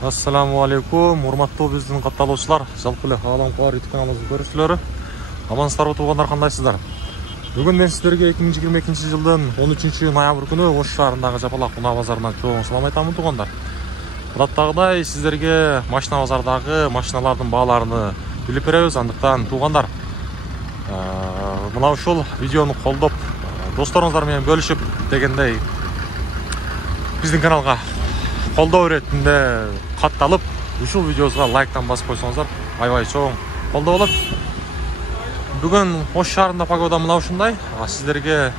Assalamu alaikum, урматтуу биздин катталуучулар, жалпы эле Аалам Кубар YouTube каналыбыздын көрүүчүлөрү. Амансыздарбы туугандар, кандайсыздар? Бүгүн мен сиздерге 2022 жылдын 13 ноябрь күнү Ош шаарындагы Жапалак унаа базарынан чоң салам айтамын туугандар. Адаттагыдай сиздерге машина базардагы машиналардын бааларын билип беребиз. Андыктан туугандар, мына ушул видеону колдоп, досторуңуздар менен бөлүшүп дегендей биздин каналга колдоо иретинде катталып, ушул видеобузга лайктан басып койсоңуздар, аябай чоң колдоо болот. Бүгүн Ош шаарында погода мына ушундай. Сиздерге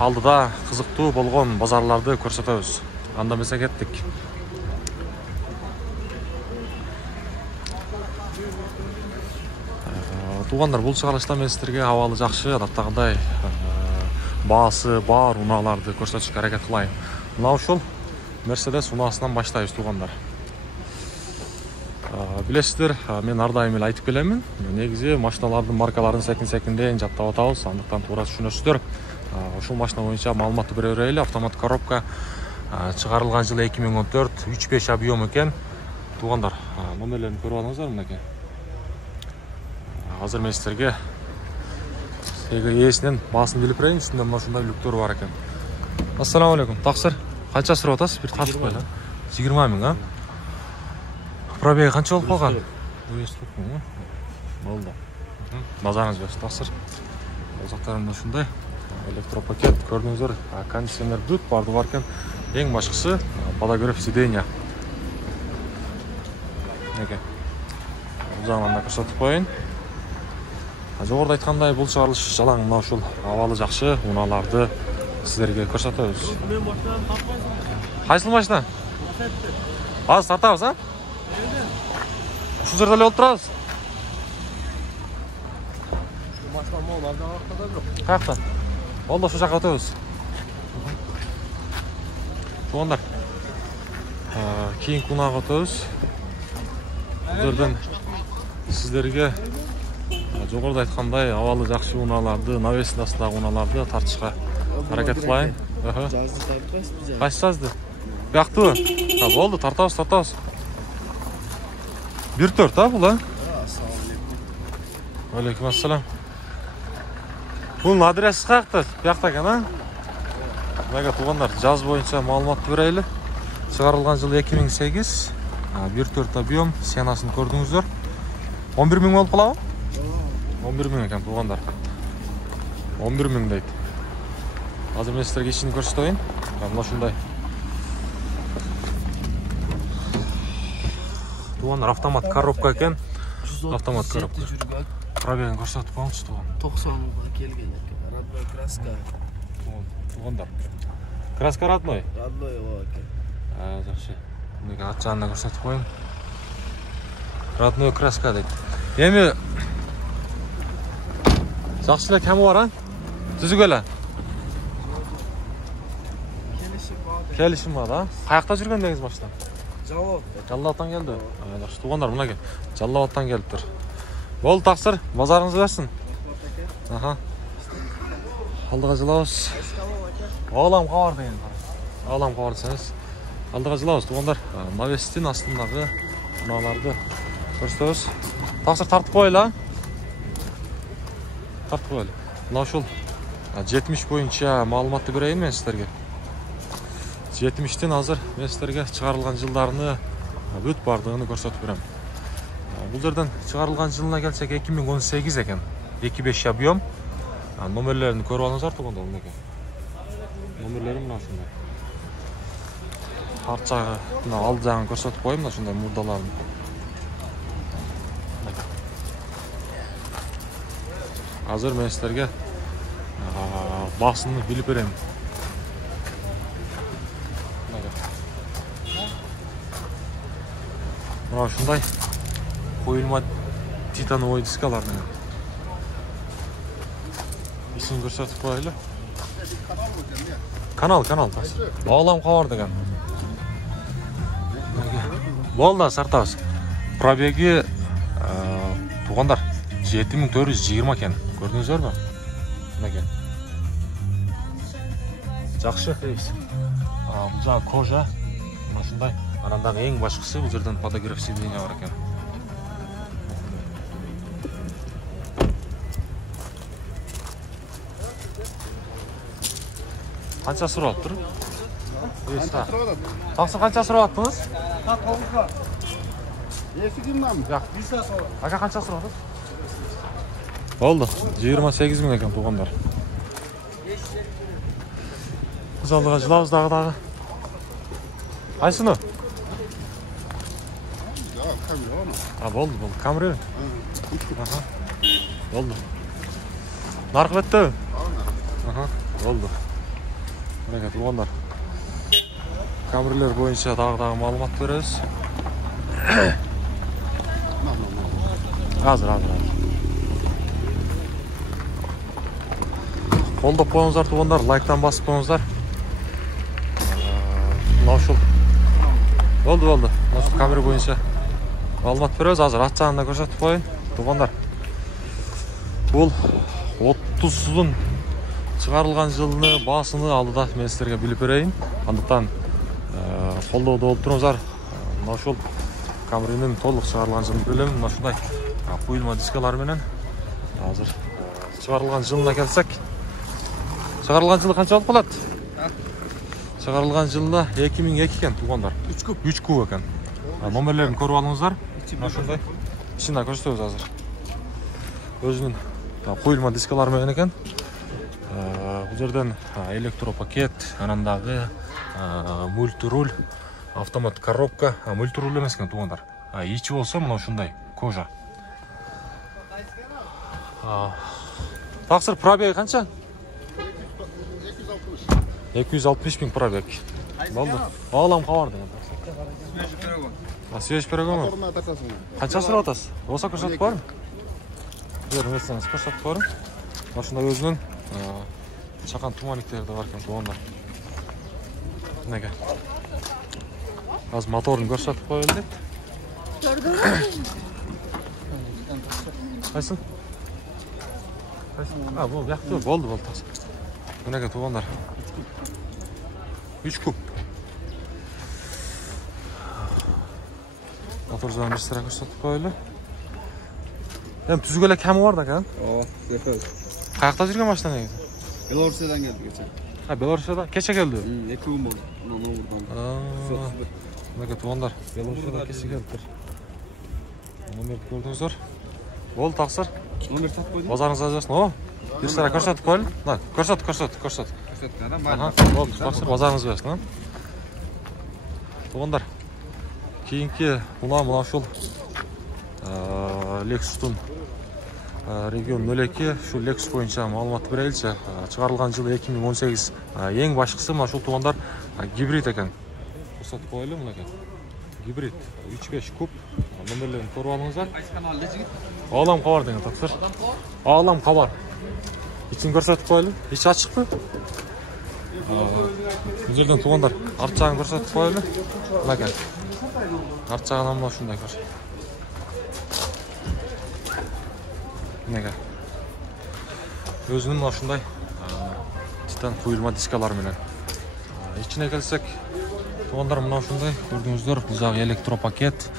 алдыда кызыктуу болгон базарларды көрсөтөбүз. Анда эмесе кеттик. Туугандар, бул чыгарылышта мен сиздерге абалы жакшы, адаттагыдай баасы бар унааларды көрсөтүшкө аракет кылайын. Мына ушул Мерседес унаасынан баштайбыз туугандар. Билесиздер, мен ар дайым эле айтып келемин. Негизи машиналардын маркаларын секин-секинден жаттап атабыз, андыктан туура түшүнөсүздөр. Ушул машина боюнча маалыматты бере берели. Автомат коробка, чыгарылган жылы 2014, 3.5 объем экен. Туугандар, номерлерин көрүп алыңыздар мынакей. Азыр мен сиздерге ээсинен баасын билип берейин. Үстүндө мына ушундай бүлүктөр бар экен. Ассаламу алейкум. Таксыр. Канча сурап атасыз? Бир тартып койла. 20 миң, а? Пробеги канча болуп калган? 500 миң. Болду. Назарыңыз болсун, таксыр. Озактарында ушундай электропакет көрдүңүздөр, кондиционер бүт барды бар экен. Эң башкысы подогрев сиденья. Неге? Бул жагынан да көрсөтүп коеюн. Жогоруда айткандай, бул чыгарылыш жалаң мына ушул абалы жакшы унааларды сиздерге көрсөтөбүз. Кайсыл машина? Азыр тартабыз, а? Ушул жерде эле отурабыз. Машина мол абдан жок. Каякта? Болду, ошол жака өтөбүз. Туугандар, кийинки унаага өтөбүз. Бул жерден сиздерге жогоруда айткандай абалы жакшы унааларды, навестин астындагы унааларды тартышка аракет кылайын. Жазды тартпайсызбы? Кайсы жазды? Бияктыбы? Болду, тартабыз. 1.4, а бул, а? Ассаламу алейкум. Алейкум ассалам. Бул адреси каякта? Биякта экен, а? Мага туугандар, жаз боюнча маалыматты берели. Чыгарылган жылы 2008, 1.4 объем, сенасын көрдүңүздөр. 11 миң болуп калабы? 11 миң экен туугандар. 11 миң дейт. Азыр мен сиздерге ичин көрсөтөйүн. Мына ушундай. Туугандар, автомат коробка экен. Автомат коробка. Пробегин көрсөтүп коюңчу тууган. 90 миңга келген экен. Родной краска. Туугандар. Краска родной? Родной экен. Жакшы. Мына ат жагына көрсөтүп коюн. Родной краска дейт. Эми жакшы эле кеми бар, а? Түзүк эле. Келишим бар, а? Каякта жүргөн деңиз машина? Жаллабаттан келди. Жакшы туугандар, мынакей. Жаллабаттан келиптир. Болду, таксыр, базарыңыз берсин. Алдыга жылабыз. Аалам Кубар деген. Аалам Кубар десеңиз. Алдыга жылабыз туугандар. Навестин астындагы унааларды көрсөтөбүз. Таксыр тартып коелу, а? Тартып коелу. Мына ушул 70 боюнча маалыматты берейин мен сиздерге. 70-тен азыр мен сиздерге чыгарылган жылдарыны бүт бардыгын көрсөтүп берем. Бул жерден чыгарылган жылына келсек 2018 экен. 2.5 объем. Номерлерин көрүп алыңыздар туугандар, мынакей. Номерлери мына ушундай. Арт жагы, мына алды жагын көрсөтүп коеюн, мына ушундай мурдаларын. Азыр мен сиздерге басыны билип берем. Мына ушундай коюлма титановый дискалар менен. Исин көрсөтүп коелу. Канал. Аалам Кубар деген. Болду, сартабыз. Пробеги туугандар 7420 экен. Көрдүңүздөрбү? Мынакей. Жакшы. Бул жагы кожа. Мына ушундай Анан дагы эң башкысы бул жерден подогрев сиденья бар экен. Канча сурап тур? Таксы канча сурап аттыңыз? Жак. Ака канча сурап аттыңыз? Болду. 28 000 экен туугандар. Кызалдыга жылабыз дагы. Кайсыны? Болду. Камры. Болду. Наркы бетти? Болду. Мына туугандар. Камрылар боюнча дагы маалымат беребиз. Азыр. Колдоп коюңуздар туугандар, лайктан басып коюңуздар. Мына ушул. Болду. Мына камера боюнча маалымат беребиз. Азыр ат жагында көрсөтүп коеюн туугандар. Бул 30-дун чыгарылган жылыны, баасыны алдыда мен силерге билип берейин. Андыктан колдоодо болуп туруңуздар. Мына ушул камеринин толук чыгарылган жылын билем. Мына ушундай куюлма дискалар менен. Азыр чыгарылган жылына келсек, чыгарылган жылы канча болуп калат? Чыгарылган жылында 2002 экен туугандар. 3 куб экен. Номерлерин көрүп алыңыздар. Мына ушундай. Ичине көрсөтөбүз азыр. Өзүнүн куюлма дискалары менен экен. Бул жерден электропакет, анан дагы мультируль, автомат коробка, мультируль эмес экен туугандар. Ичи болсо мына ушундай кожа. Таксыр пробеги канча? 260 000 пробег. Болду. Алам кабар деген. Свеж пирогом. Канча сурап атасыз? Болсо көрсөтүп коеюн. Бермесеңиз көрсөтүп коеюн. Ошондой өзүнүн чакан туманиктери да бар экен туугандар. Неге? Азыр моторун көрсөтүп коелу деп. Кайсы? Бул жакты. Болду. Мынага туугандар. 3 куб. Мотор жагын бир сыра көрсөтүп коелу. Эми түзгө эле ками бар да экен. Каякта жүргөн машина негизи? Белорусиядан келди кече. Белорусиядан кече келди. 2 күн болду. Мына туугандар, Белорусиядан кече келди. Номерди көрдүңүздөр. Болду таксыр. Номер сатып койдум. Базарыңызга жазасың. Бир сыра көрсөтүп коелу. Көрсөт. Болду, таксыр базарыңыз берсин. Туугандар. Кийинки мына ушул Lexus'тун регион 02, ушул Lexus боюнча маалымат береличи. Чыгарылган жылы 2018. Эң башкысы мына ушул туугандар гибрид экен. Көрсөтүп коелу мына экен. Гибрид 3.5 куб. Номерлерин көрүп алыңыздар. Алам кабар деген таксыр. Алам кабар. Ичин көрсөтүп коелу. Ичи ачыкпы? Бул жерден туугандар арт жагын көрсөтүп коелу. Мына экен. Арт жагынан мына ушундай көр. Неге? Өзүнүн ушундай титан куюлма дискалары менен. Ичине келсек, туугандар мына ушундай көрдүңүздөр, бул жагы электропакет.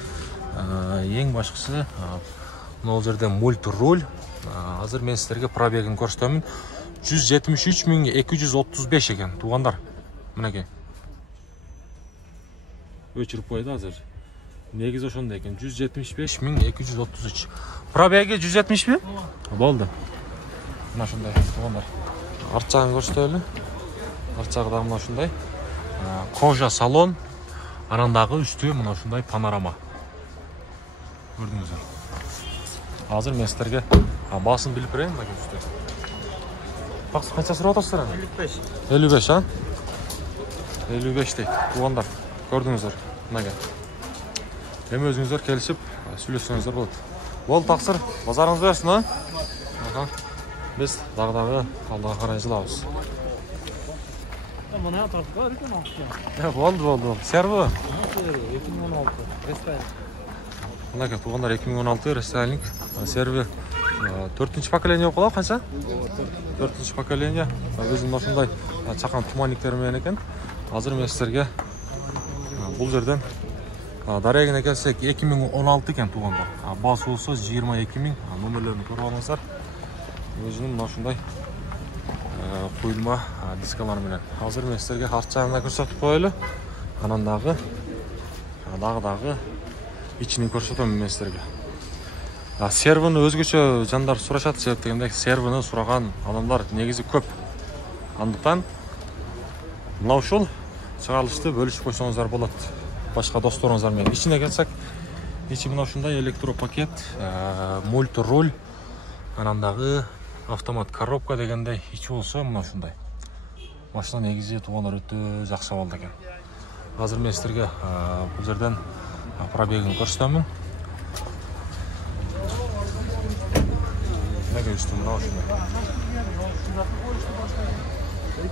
Эң башкысы мына жерде мультируль. Азыр мен силерге пробегин көрсөтөмүн. 173 235 экен туугандар. Мынакей. Өчүрүп койду азыр. Негизи ошондой экен. 175 233. Пробеги 170 болду. Мына ушундай туугандар. Арт жагын көрсөтөлү. Арт жагы да мына ушундай. Кожа салон. Анан дагы үстү мына ушундай панорама. Көрдүңүздөр. Азыр мен силерге баасын билип берейин мына үстү. Баксы канча сурап атасыздар? 55, 55 дейт. Туугандар, көрдүңүздөр. Мынага. Эми өзүңүздөр келишип, сүйлөшсөңүздөр болот. Болду таксыр, базарыңыз берсин, Биз дагы алдыга карай жылабыз. Мына тартка экен акча. Болду. Сервы? 2016. Рестайлинг. Мынага туугандар 2016 рестайлинг. Сервы 4-нчи поколение болуп калат, канча? 4-нчи поколение. Өзүнүн ошондой чакан туманниктери менен экен. Азыр мен силерге бул жерден Дарегіне келсек 2016 екен туғандар. Бас болса 22 000. Номерлерін көріп алыңыздар. Өзінің мына шындай қойылма дискалар менен. Қазір мен сіздерге арт жағында көрсетіп қоялы. Анандағы içini көрсетемін мен сіздерге. Сервіні өзгеше жандар сұрашады, себеп дегенде сервіні сұраған адамдар негізі көп. Андықтан мынау шул шығарылышты бөлішіп қойсаңыздар болады. Başka dostlarınızlarмен. İçine gelsek, içi mına şunday elektropakет, multirol, ananдағы автомат коробка дегенде içi olsa mına şunday. Машина негізі туғандар өтті жақсы болды екен. Қазір мен сіздерге бұл жерден пробегін көрсетемін. Неге үсті мына шундай.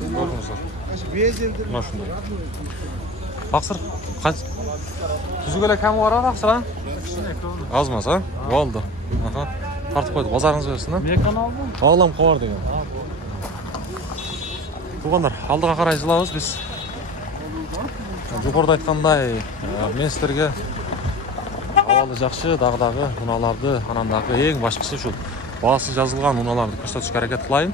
Көрдіңіздер. Мына шундай. Бақсыр, түзігелі кәмі бар бақсыр, а? Аз мас, а? Болды. Тартып қойды, базарыңыз берсін, а? Мен каналдың? Алам қовар деген. Туғандар, алдыға қарай жылауыз біз. Жоғырда айтқандай, мен сіздерге ауалы жақшы, дағдағы ұналарды, анандағы ең башқысы шул. Басы жазылған ұналарды көрсетішке әрекет қылайын.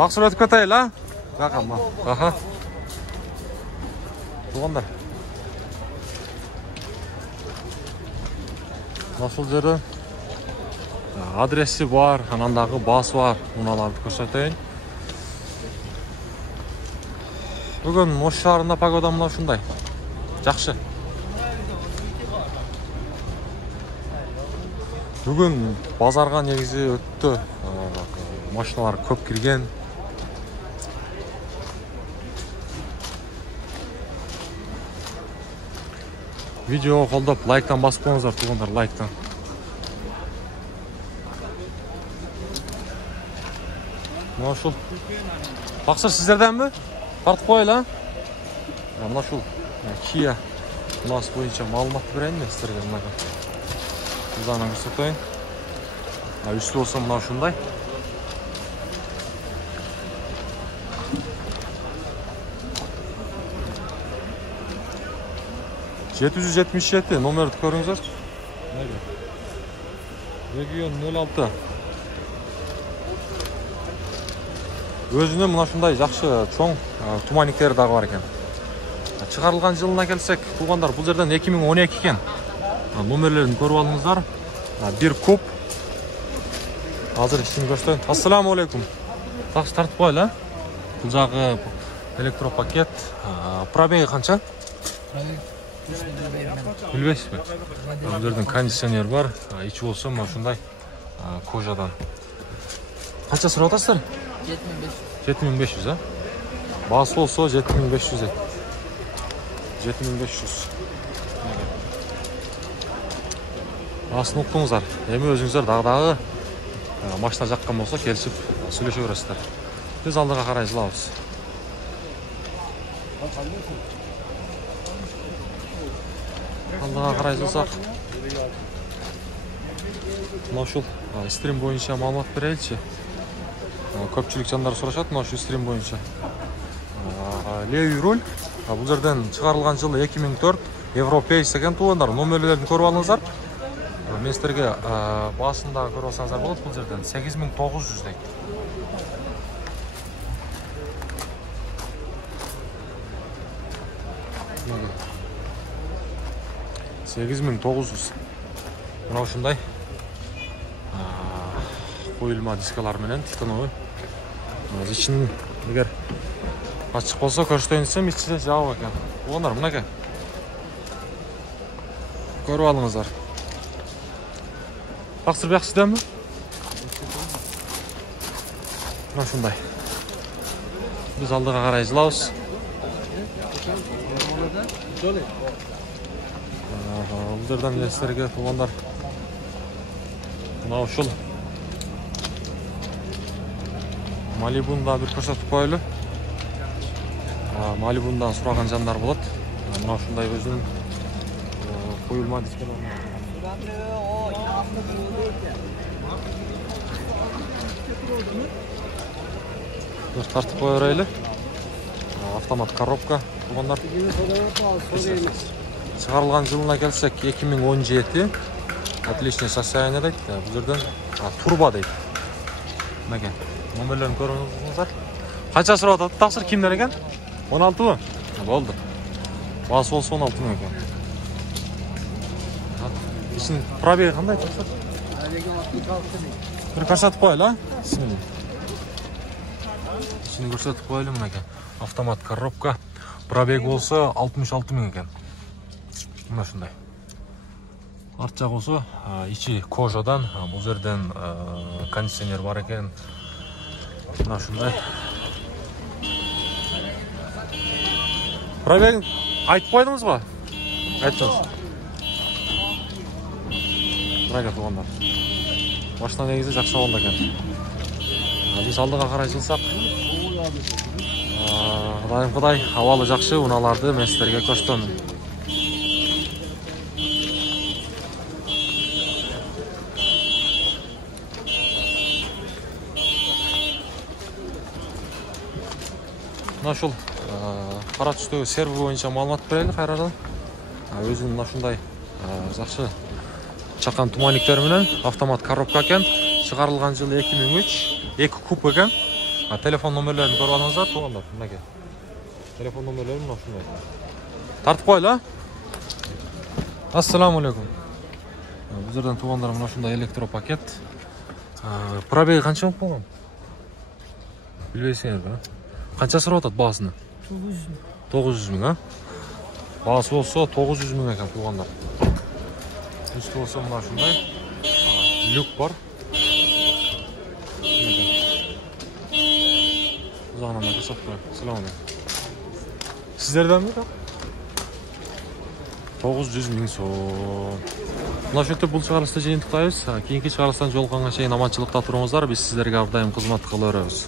Бақсыр өтіп кетейіл, а? Bakın bak. Aha. Tuğanlar. Nasıl yeri? Adresi var, ananдағы bas var. Unalardı көрсетейін. Bugün Oş şaharında pagoda mına şunday. Жақшы. Bugün bazарға негізі өтті. Машиналар көп кірген. Видео қолдап, лайктан басып қойыңыздар, туғандар, лайктан. Мына шул. Бақсыр сіздерден бі? Тартып қойыл, а? Мына шул. Kia Plus бойынша малыматты берейін мен сіздерге мынаға. Бұзағынан көрсетейін. Үсті болса мына шундай. $777 номерді көріңіздер. Регион 06. Өзіне мына шундай жақшы чоң туманиктері дағы бар екен. Шығарылған жылына келсек, туғандар бұл жерден 2012 екен. Номерлерін көріп алыңыздар. Bir куб. Hazır işini göstereyim. Assalamu alaikum. Тақсы тартып қойлы, а? Бұл жағы электропакет. Пробеги қанша? Білбейсіз бе? Бұл жерден кондиционер бар. Içi болса мына шундай кожадан. Қанша сұрап отырсыздар? 7500, а? Басы болса 7500 еді. 7500. Асын ұқтыңыздар. Еме өзіңіздер дағдағы машина жаққан болса келісіп сөйлеше көресіздер. Біз алдыға қарай жылауыз. Алдыға қарай жылсақ. Мына шул стрим бойынша малымат берелші. Көпчілік жандар сұрашады мына шул стрим бойынша. Леви руль. Бұл жерден шығарылған жылы 2004 Европейс деген туғандар. Номерлерін көріп алыңыздар. Мен сіздерге басында көріп алсаңыздар болады бұл жерден 8900 дейді. $8900. Мына ушундай қойылма дискалар менен титановый. Ичин егер ачык болсо көрсөтөйүн десем ичинде жабык экен. Ондар мынакей. Көрүп алыңыздар. Бақсыр бияқ сізден бі? Мына шундай. Біз алдыға қарай жылауыз. Бұл жерден елестерге туғандар. Мына ұшыл. Малибунда бір көрсетіп қойылы. Малибундан сұраған жандар болады. Мына шундай өзінің қойылма дискаларына. Тартып қойырайлы. Автомат коробка. туғандар. Шығарылған жылына келсек 2017. Отличное состояние дейді. Бұл жерден турбо дейді. Мәке, номерлерін көріңіздер. Қанша сұрап атады? Тақсыр кімдер екен? 16 ма? Болды. Басы болсы 16 ма екен? Ішін пробегі қандай тақсыр? Bir көрсетіп қойылы, Bismillah. İçini көрсетіп қойылы мұнекен. Автомат коробка. Пробег болса 66 мың екен. Мұна шындай. Арт жақ осы, içi кожадан, бұл жерден кондиционер бар екен. Мұна шындай. Пробег айтып қойдыңыз ба? Айтыңыз. Пробег туғандар. Başına негізі жақсы болды екен. Біз алдыға қарай жылсақ. Құдай, авалы жақсы, ұналарды мен сіздерге көрсетемін. Мына шул қара түстегі серві бойынша маалымат берелі қайрадан. Өзінің нашындай жақсы чаққан туманиктер менен автомат коробка екен. Шығарылған жылы 2003, 2 куб екен. Телефон номерлерін көріп алыңыздар, туғандар. Мінеке. Телефон номерлерін осындай. Тартып қойлы. Ассаламу алейкум. Бұл жерден туғандар мына осындай электропакет. Пробегі қанша болып болған? Білбейсіңер бе? Қанша сұрап атады бағасыны? 900 мың, а? Бағасы болса 900 мың екен туғандар. Üstü olsa bunlar şunday. Lük var. Uzağına da kısaf bırak. Selam aleyküm. Sizlerden mi? 900 мың so'm. Mына жерде бұл шығарылысты жиынтықтайбыз. Кейінгі шығарылыстан жолыққанға шейін аманшылықта тұрыңыздар. Біз сіздерге әрдайым қызмет қыла береміз.